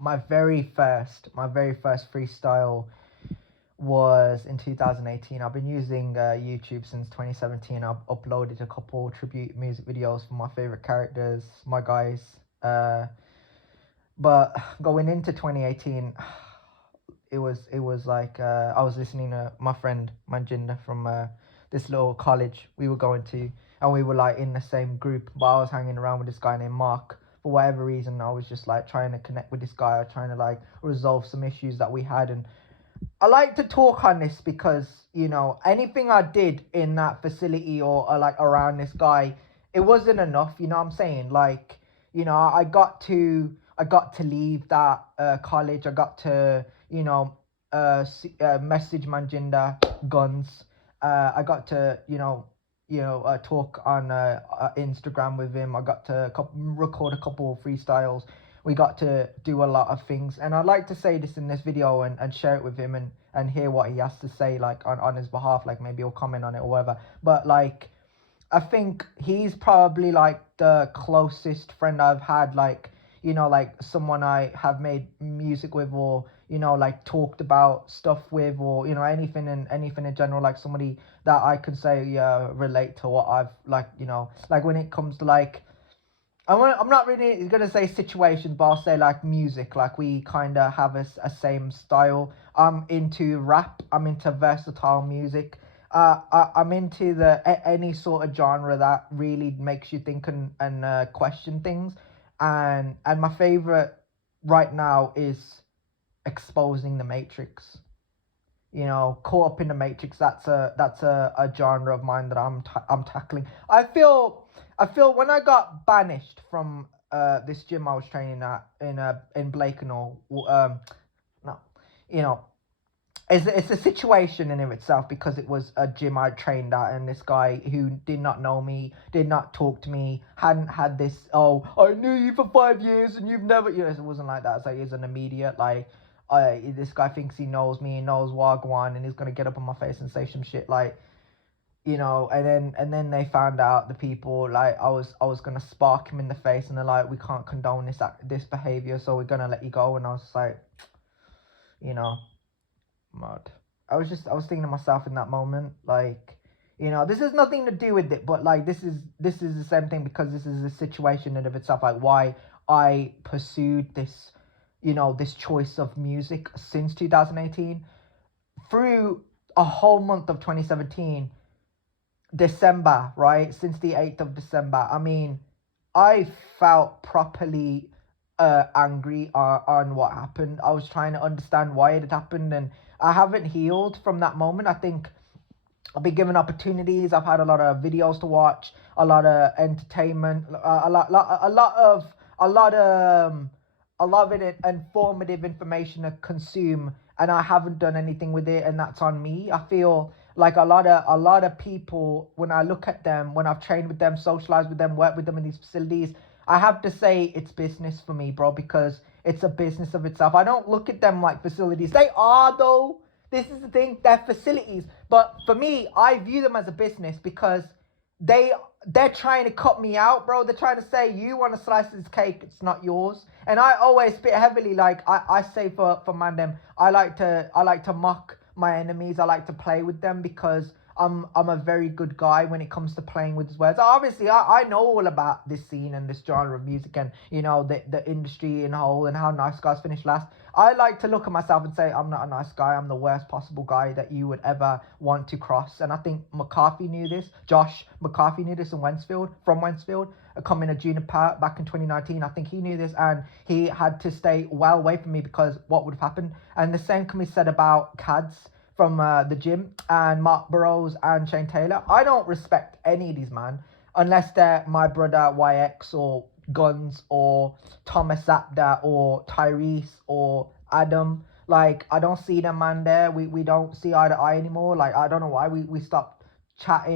my very first freestyle was in 2018. I've been using YouTube since 2017. I've uploaded a couple tribute music videos for my favorite characters, my guys. But going into 2018, it was like I was listening to my friend Manjinder from this little college we were going to, and we were like in the same group. But I was hanging around with this guy named Mark. For whatever reason, I was just like trying to connect with this guy, trying to like resolve some issues that we had. And I like to talk on this because, you know, anything I did in that facility or like around this guy, it wasn't enough. You know what I'm saying? Like, you know, I got to leave that college. I got to, you know, message Manjinder Guns. I got to, talk on Instagram with him. I got to record a couple of freestyles. We got to do a lot of things, and I'd like to say this in this video and share it with him and hear what he has to say, like on his behalf. Like maybe he'll comment on it or whatever. But like, I think he's probably like the closest friend I've had, like, you know, like someone I have made music with, or, you know, like talked about stuff with, or, you know, anything in general, like somebody that I could say relate to what I've, like, you know, like when it comes to like, I'm not really gonna say situations, but I'll say like music. Like we kind of have a same style. I'm into rap. I'm into versatile music. I'm into any sort of genre that really makes you think and question things. And my favorite right now is exposing the Matrix. You know, caught up in the Matrix. That's a genre of mine that I'm tackling. I feel when I got banished from this gym I was training at in Blakenhall, no, you know, it's a situation in of itself, because it was a gym I trained at, and this guy who did not know me, did not talk to me, hadn't had this, oh, I knew you for 5 years and you've never, you know, it wasn't like that. It's like, it's an immediate, like, this guy thinks he knows me, knows Wagwan, and he's gonna get up on my face and say some shit, like, you know. And then they found out, the people, like, I was gonna spark him in the face, and they're like, we can't condone this behavior, so we're gonna let you go. And I was like, you know, mad. I was thinking to myself in that moment, like, you know, this has nothing to do with it, but like, this is the same thing, because this is a situation in of itself, like why I pursued this, you know, this choice of music since 2018 through a whole month of 2017, December, right? Since the 8th of December. I mean, I felt properly angry on what happened. I was trying to understand why it had happened, and I haven't healed from that moment. I think I've been given opportunities. I've had a lot of videos to watch, a lot of entertainment, a lot of it informative information to consume, and I haven't done anything with it, and that's on me. I feel like a lot of people, when I look at them, when I've trained with them, socialized with them, worked with them in these facilities, I have to say it's business for me, bro, because it's a business of itself. I don't look at them like facilities. They are, though. This is the thing, they're facilities. But for me, I view them as a business, because they they're trying to cut me out, bro. They're trying to say, you want to slice this cake, it's not yours. And I always spit heavily, like I say for Mandem, I like to mock my enemies. I like to play with them, because I'm a very good guy when it comes to playing with his words. Obviously, I know all about this scene and this genre of music, and, you know, the industry in whole, and how nice guys finish last. I like to look at myself and say, I'm not a nice guy. I'm the worst possible guy that you would ever want to cross. And I think McCarthy knew this. Josh McCarthy knew this from Wentzfield, coming to Juniper back in 2019. I think he knew this, and he had to stay well away from me, because what would have happened. And the same can be said about Cads from the gym, and Mark Burrows and Shane Taylor. I don't respect any of these, man, unless they're my brother YX, or Guns, or Thomas Zapda, or Tyrese, or Adam. Like, I don't see them, man, there. We don't see eye to eye anymore. Like, I don't know why we stopped chatting.